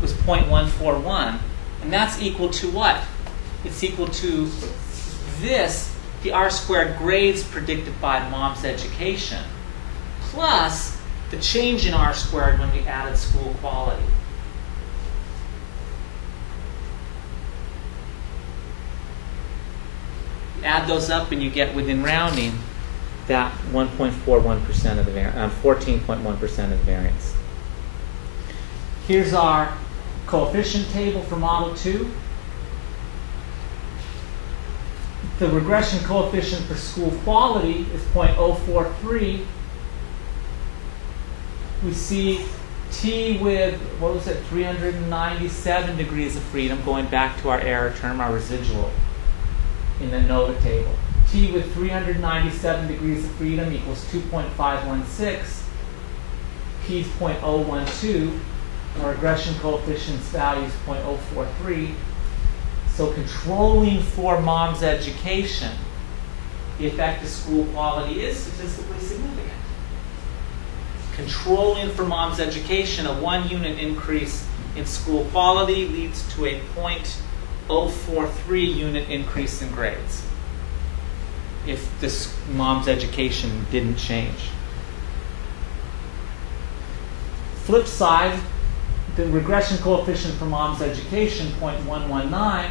was 0.141, and that's equal to what? It's equal to this, the R squared grades predicted by mom's education, plus the change in R squared when we added school quality. Add those up and you get, within rounding, that 1.41% of the variance, 14.1% of the variance. Here's our coefficient table for Model 2. The regression coefficient for school quality is 0.043. We see T with, 397 degrees of freedom, going back to our error term, our residual in the NOVA table. T with 397 degrees of freedom equals 2.516. P is 0.012. Our regression coefficient's value is 0.043. So controlling for mom's education, the effect of school quality is statistically significant. Controlling for mom's education, a 1 unit increase in school quality leads to a 0.043 unit increase in grades if this mom's education didn't change. Flip side, the regression coefficient for mom's education, 0.119,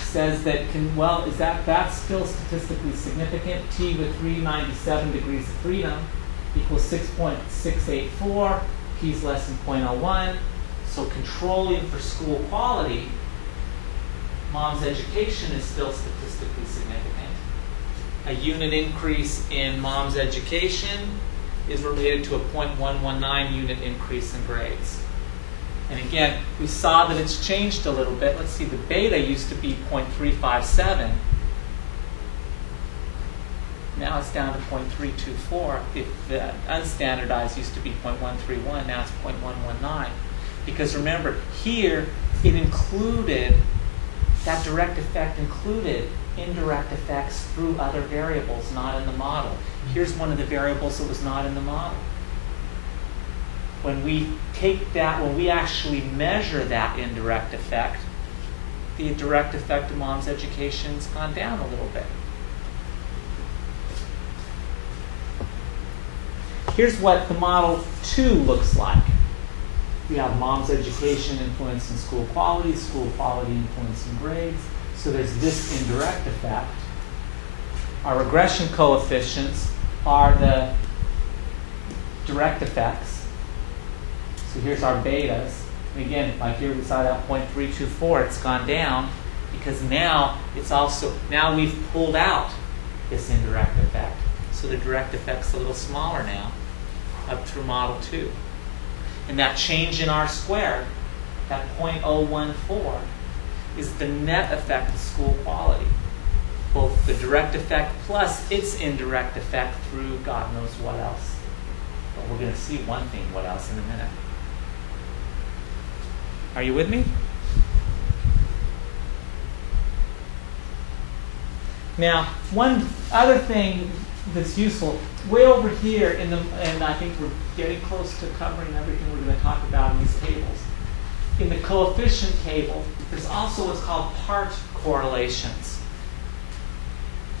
says that that's still statistically significant. T with 397 degrees of freedom equals 6.684. P is less than 0.01. So controlling for school quality, mom's education is still statistically significant. A unit increase in mom's education is related to a 0.119 unit increase in grades. And again, we saw that it's changed a little bit. Let's see, the beta used to be 0.357. Now it's down to 0.324. The unstandardized used to be 0.131. Now it's 0.119. Because remember, here it included, that direct effect included indirect effects through other variables not in the model. Here's one of the variables that was not in the model. when we take that, when we actually measure that indirect effect, the direct effect of mom's education's gone down a little bit. Here's what the model 2 looks like. We have mom's education influencing school quality influencing grades. So there's this indirect effect. Our regression coefficients are the direct effects. So here's our betas. And again, like here we saw that 0.324, it's gone down because now we've pulled out this indirect effect. So the direct effect's a little smaller now up through model 2. And that change in R squared, that 0.014, is the net effect of school quality. Both the direct effect plus its indirect effect through God knows what else. But we're going to see one thing, what else, in a minute. Are you with me? Now, one other thing that's useful, way over here and I think we're getting close to covering everything we're going to talk about in these tables. In the coefficient table, there's also what's called part correlations.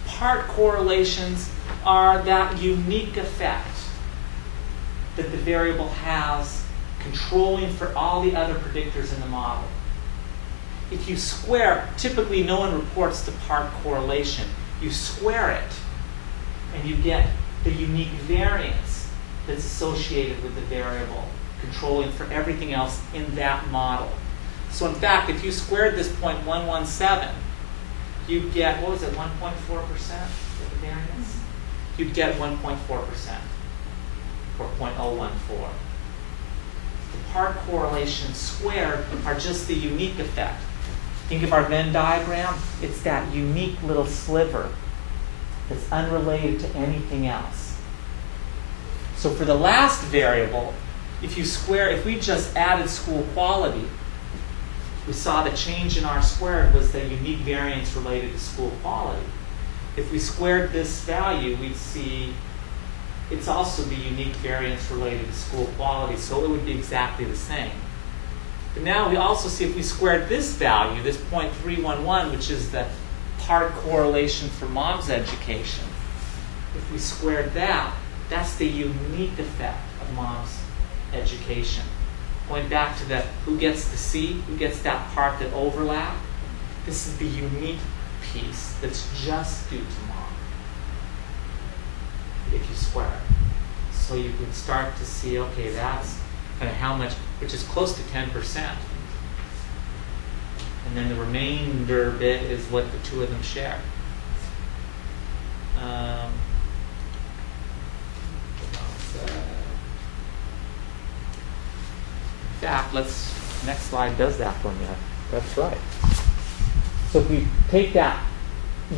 Part correlations are that unique effect that the variable has controlling for all the other predictors in the model. If you square, typically no one reports the part correlation. You square it, and you get the unique variance that's associated with the variable, controlling for everything else in that model. So in fact, if you squared this 0.117, you'd get, what was it, 1.4% variance? You'd get 1.4%, or 0.014. The part correlations squared are just the unique effect. Think of our Venn diagram. It's that unique little sliver that's unrelated to anything else. So for the last variable, if we just added school quality, we saw the change in R squared was the unique variance related to school quality. If we squared this value, we'd see it's also the unique variance related to school quality, so it would be exactly the same. But now we also see if we squared this value, this 0.311, which is the part correlation for mom's education, if we squared that, that's the unique effect of mom's education. Going back to the who gets the C, who gets that part that overlap, this is the unique piece that's just due to mom if you square it. So you can start to see, okay, that's kind of how much, which is close to 10%. And then the remainder bit is what the two of them share. In fact, next slide does that for me. That's right. So if we take that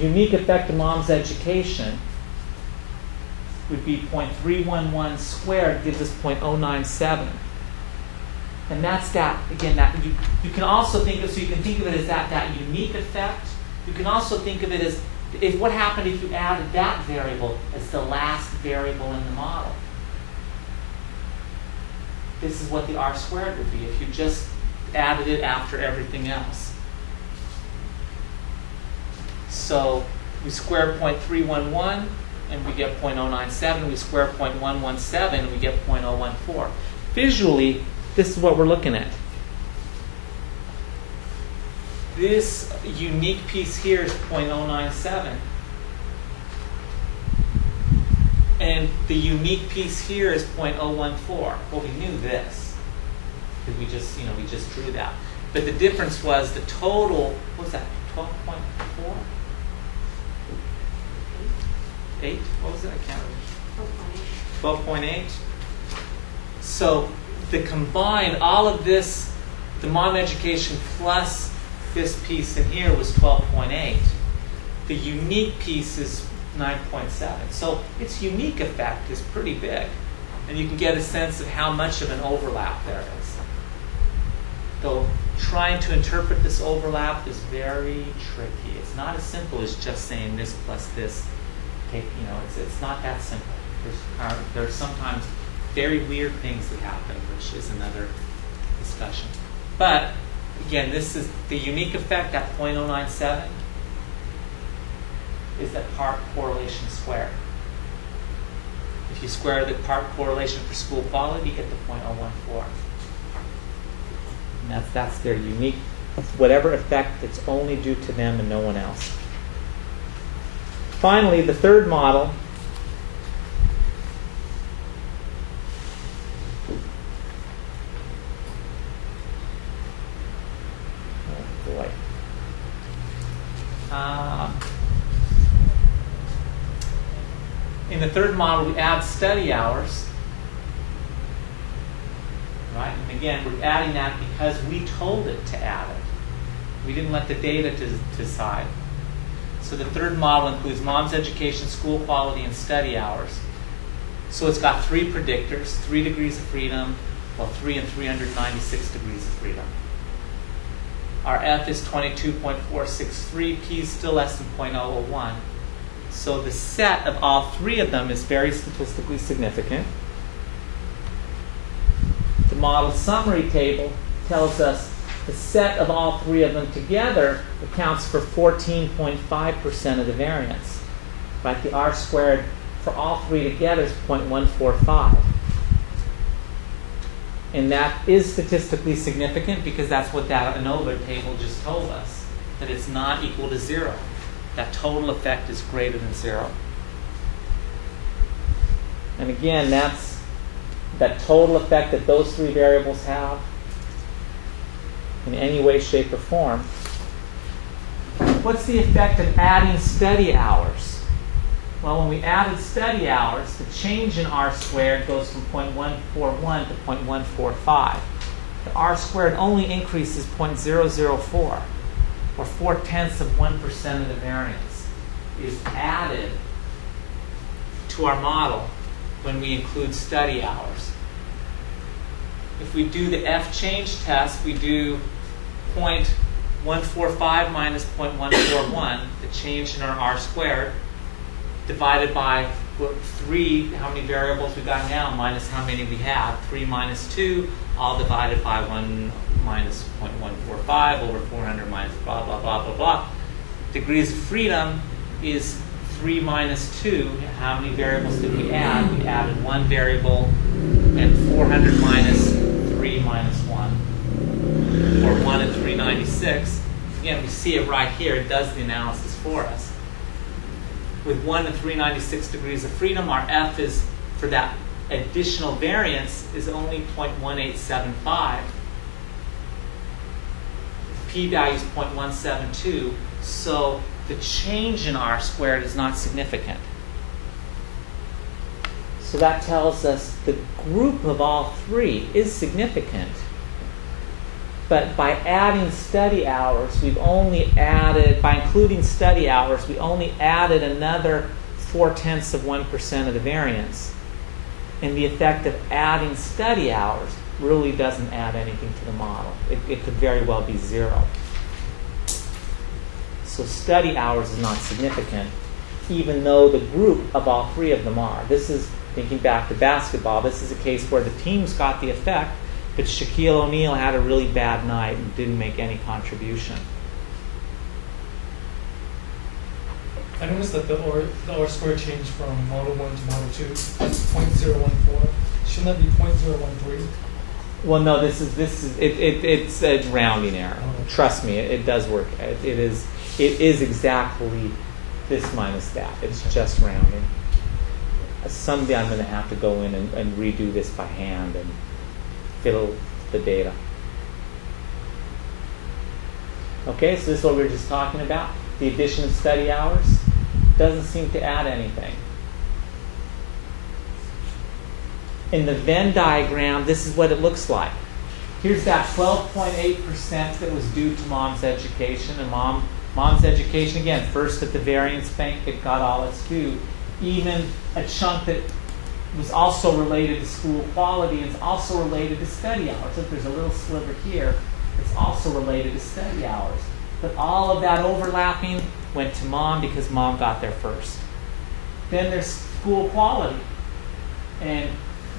unique effect of mom's education, would be 0.311 squared gives us 0.097. And that's that, again, that you can also think of, so you can think of it as that unique effect. You can also think of it as what happened if you added that variable as the last variable in the model. This is what the R squared would be if you just added it after everything else. So we square 0.311 and we get 0.097. We square 0.117 and we get 0.014. Visually, this is what we're looking at. This unique piece here is 0.097. And the unique piece here is 0.014. Well, we knew this because we just drew that. But the difference was the total, what was that, 12.4? 8? What was it? I can't remember. 12.8. So the combined, all of this, the mom education plus this piece in here was 12.8. The unique piece is 9.7. So its unique effect is pretty big. And you can get a sense of how much of an overlap there is. Though trying to interpret this overlap is very tricky. It's not as simple as just saying this plus this. It's not that simple. There's sometimes very weird things that happen, which is another discussion. But again, this is the unique effect at 0.097 is that part correlation squared. If you square the part correlation for school quality, you get the 0.014. And that's their unique, whatever effect that's only due to them and no one else. Finally, the third model in the third model, we add study hours. Right? And again, we're adding that because we told it to add it. We didn't let the data decide. So the third model includes mom's education, school quality, and study hours. So it's got 3 predictors, 3 degrees of freedom, well, 3 and 396 degrees of freedom. Our F is 22.463, P is still less than 0.001. So the set of all 3 of them is very statistically significant. The model summary table tells us the set of all 3 of them together accounts for 14.5% of the variance. Right? The R squared for all 3 together is 0.145. And that is statistically significant because that's what that ANOVA table just told us, that it's not equal to 0. That total effect is greater than 0. And again, that's that total effect that those 3 variables have in any way, shape, or form. What's the effect of adding study hours? Well, when we added study hours, the change in R squared goes from 0.141 to 0.145. The R squared only increases 0.004, or 0.4% of the variance is added to our model when we include study hours. If we do the F change test, we do 0.145 minus 0.141, the change in our R squared, divided by 3, how many variables we got now, minus how many we have, 3 minus 2, all divided by 1 minus 0.145 over 400 minus blah, blah, blah, blah, blah. Degrees of freedom is 3 minus 2. How many variables did we add? We added 1 variable, and 400 minus 3 minus 1, or 1 and 396. Again, we see it right here. It does the analysis for us. With 1 and 396 degrees of freedom, our F is, for that additional variance, is only 0.1875. P-value is 0.172, so the change in R squared is not significant. So that tells us the group of all 3 is significant. But by adding study hours, we've only added, by including study hours, we only added another 0.4% of the variance. And the effect of adding study hours really doesn't add anything to the model. It could very well be 0. So study hours is not significant, even though the group of all 3 of them are. This is, thinking back to basketball, this is a case where the teams got the effect, but Shaquille O'Neal had a really bad night and didn't make any contribution. I noticed that the R squared changed from model 1 to model 2. That's 0.014. Shouldn't that be 0.013? Well, no, it's a rounding error. Oh. Trust me, it does work. It is exactly this minus that. It's just rounding. Someday I'm going to have to go in and redo this by hand and fill the data. Okay, so this is what we were just talking about. The addition of study hours doesn't seem to add anything. In the Venn diagram, this is what it looks like. Here's that 12.8% that was due to mom's education. And mom's education, again, first at the variance bank, it got all its due. Even a chunk that was also related to school quality and is also related to study hours. Look, there's a little sliver here that's also related to study hours. But all of that overlapping went to mom because mom got there first. Then there's school quality. And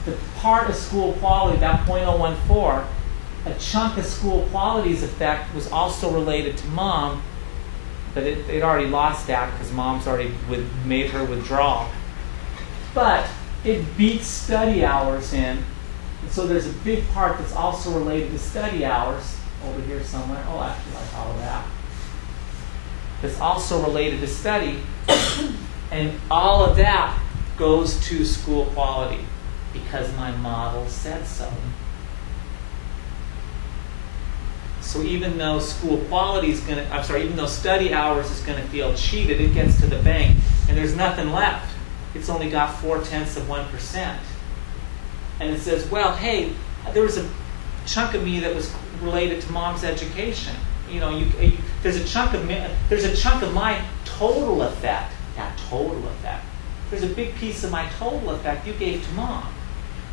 the part of school quality, that .014, a chunk of school quality's effect was also related to mom, but it already lost that because mom's already made her withdraw. But it beats study hours in, and so there's a big part that's also related to study hours over here somewhere. Oh, actually, I follow that. That's also related to study, and all of that goes to school quality because my model said so. So even though school quality is even though study hours is going to feel cheated, it gets to the bank and there's nothing left. It's only got 0.4%. And it says, well, hey, there was a chunk of me that was related to mom's education. You know, there's a chunk of my total effect. That total effect. There's a big piece of my total effect you gave to mom.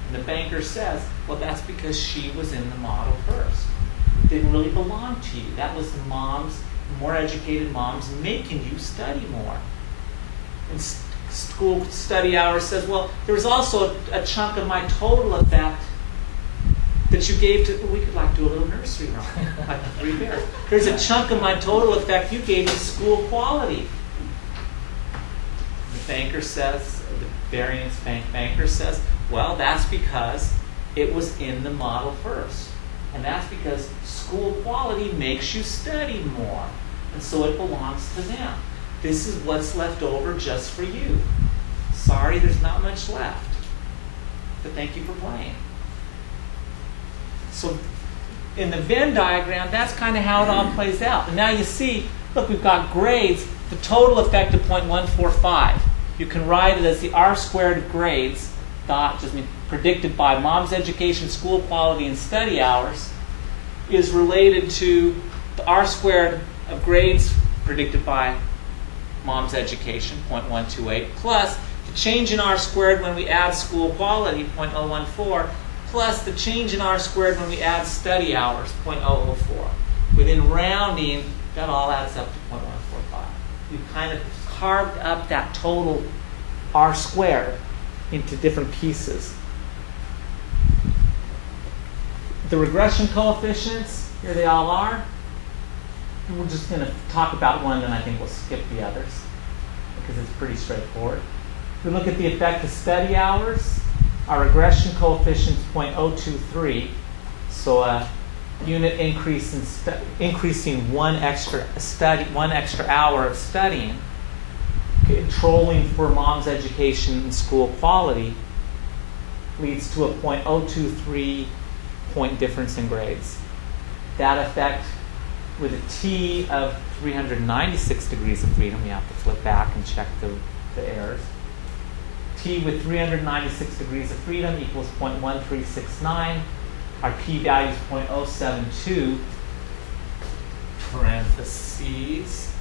And the banker says, well, that's because she was in the model first. It didn't really belong to you. That was the more educated moms making you study more. And school study hours says, well, there was also a chunk of my total effect that you gave to, we could like do a little nursery rhyme, like the Three Bears. There's a chunk of my total effect you gave to school quality. The banker says, the variance banker says, well, that's because it was in the model first. And that's because school quality makes you study more. And so it belongs to them. This is what's left over just for you. Sorry, there's not much left. But thank you for playing. So in the Venn diagram, that's kind of how it all plays out. And now you see, look, we've got grades. The total effect of 0.145. You can write it as the R squared of grades, predicted by mom's education, school quality, and study hours, is related to the R squared of grades predicted by mom's education, 0.128, plus the change in R squared when we add school quality, 0.014, plus the change in R squared when we add study hours, 0.004. Within rounding, that all adds up to 0.145. We've kind of carved up that total R squared into different pieces. The regression coefficients, here they all are. And we're just going to talk about one, and I think we'll skip the others because it's pretty straightforward. If we look at the effect of study hours, our regression coefficient is 0.023, so a unit increase in increasing one extra hour of studying, controlling for mom's education and school quality, leads to a 0.023 point difference in grades. That effect, with a T of 396 degrees of freedom, you have to flip back and check the errors. T with 396 degrees of freedom equals 0.1369. Our p-value is 0.072, parentheses,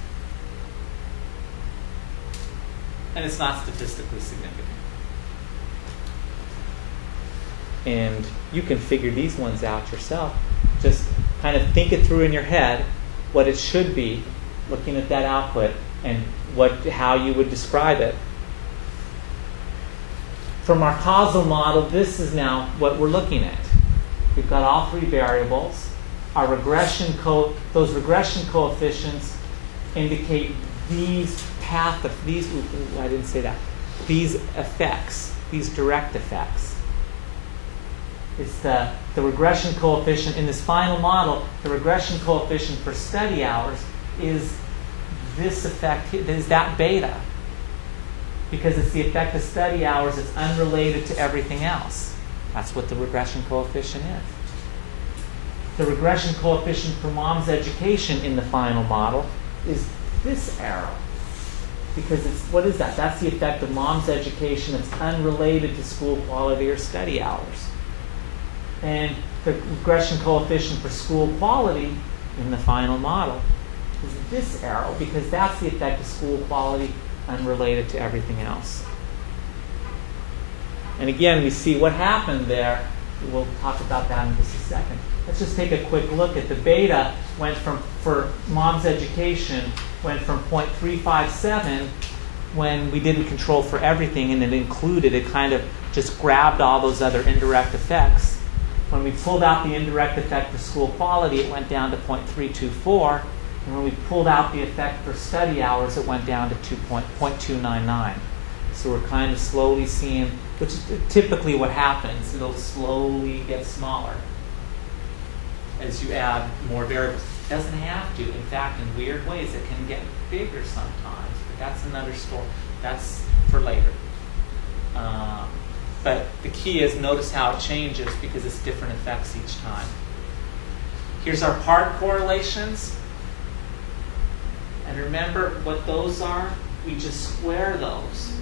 and it's not statistically significant. And you can figure these ones out yourself. Just kind of think it through in your head, what it should be, looking at that output, and how you would describe it. From our causal model, this is now what we're looking at. We've got all three variables. Our those regression coefficients indicate these effects, these direct effects. It's the regression coefficient in this final model. The regression coefficient for study hours is this effect, is that beta. Because it's the effect of study hours, it's unrelated to everything else. That's what the regression coefficient is. The regression coefficient for mom's education in the final model is this arrow. Because what is that? That's the effect of mom's education that's unrelated to school quality or study hours. And the regression coefficient for school quality in the final model is this arrow, because that's the effect of school quality unrelated to everything else. And again, we see what happened there. We'll talk about that in just a second. Let's just take a quick look at the beta. For mom's education, went from 0.357 when we didn't control for everything and it kind of just grabbed all those other indirect effects. When we pulled out the indirect effect for school quality, it went down to 0.324. And when we pulled out the effect for study hours, it went down to 0.299. So we're kind of slowly seeing, which is typically what happens. It'll slowly get smaller as you add more variables. It doesn't have to. In fact, in weird ways, it can get bigger sometimes. But that's another story. That's for later. But the key is notice how it changes because it's different effects each time. Here's our part correlations. And remember what those are? We just square those.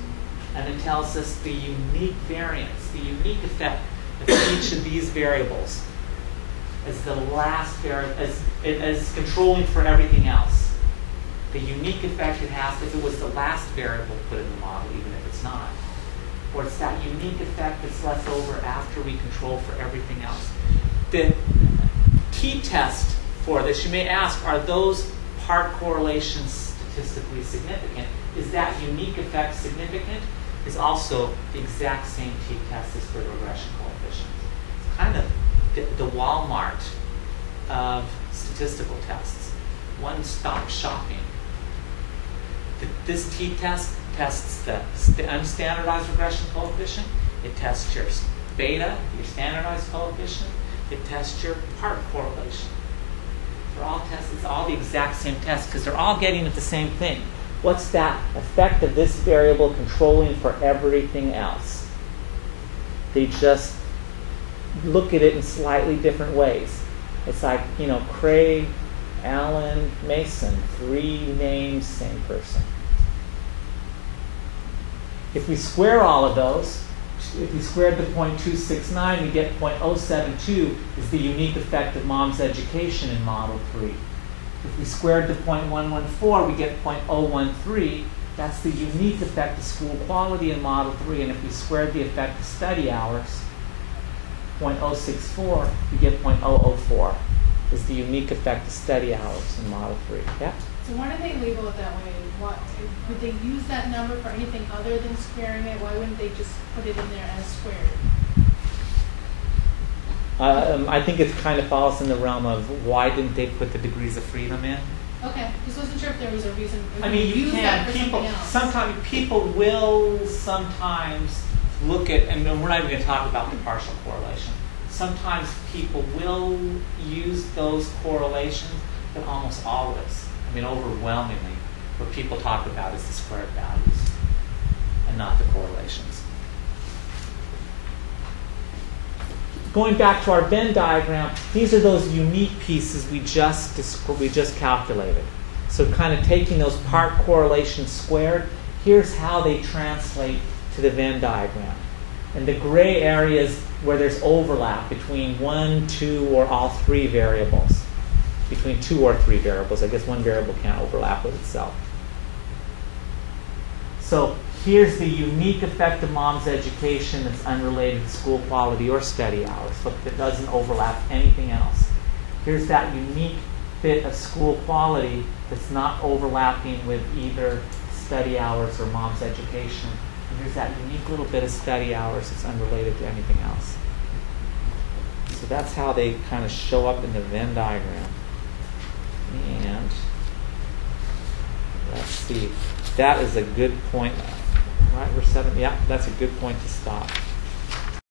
And it tells us the unique variance, the unique effect of each of these variables as the last variable, as controlling for everything else. The unique effect it has if it was the last variable put in the model, even if it's not. Or it's that unique effect that's left over after we control for everything else. The key test for this, you may ask, are those part correlations statistically significant? Is that unique effect significant? Is also the exact same t-test as for the regression coefficients. It's kind of the Walmart of statistical tests. One-stop shopping. This t-test tests the unstandardized regression coefficient. It tests your beta, your standardized coefficient. It tests your part correlation. They're all tests. It's all the exact same test because they're all getting at the same thing. What's that effect of this variable controlling for everything else? They just look at it in slightly different ways. It's like, Craig, Allen, Mason, 3 names, same person. If we square all of those, if we squared the 0.269, we get 0.072 is the unique effect of mom's education in Model 3. If we squared the 0.114, we get 0.013. That's the unique effect of school quality in Model 3. And if we squared the effect of study hours, 0.064, we get 0.004 is the unique effect of study hours in Model 3. Yeah? So why do they label it that way? Would they use that number for anything other than squaring it? Why wouldn't they just put it in there as squared? I think it kind of falls in the realm of why didn't they put the degrees of freedom in? Okay, just wasn't sure if there was a reason. I mean, you can. Sometimes people will sometimes look at, and we're not even going to talk about the partial correlation. Sometimes people will use those correlations, but almost always, overwhelmingly, what people talk about is the squared values and not the correlations. Going back to our Venn diagram, these are those unique pieces we just calculated. So kind of taking those part correlations squared, here's how they translate to the Venn diagram. And the gray areas where there's overlap between 1, 2, or all 3 variables. Between 2 or 3 variables. I guess one variable can't overlap with itself. So here's the unique effect of mom's education that's unrelated to school quality or study hours. Look, that doesn't overlap anything else. Here's that unique bit of school quality that's not overlapping with either study hours or mom's education. And here's that unique little bit of study hours that's unrelated to anything else. So that's how they kind of show up in the Venn diagram. And let's see. That is a good point. Right, we're 7. Yeah, that's a good point to stop.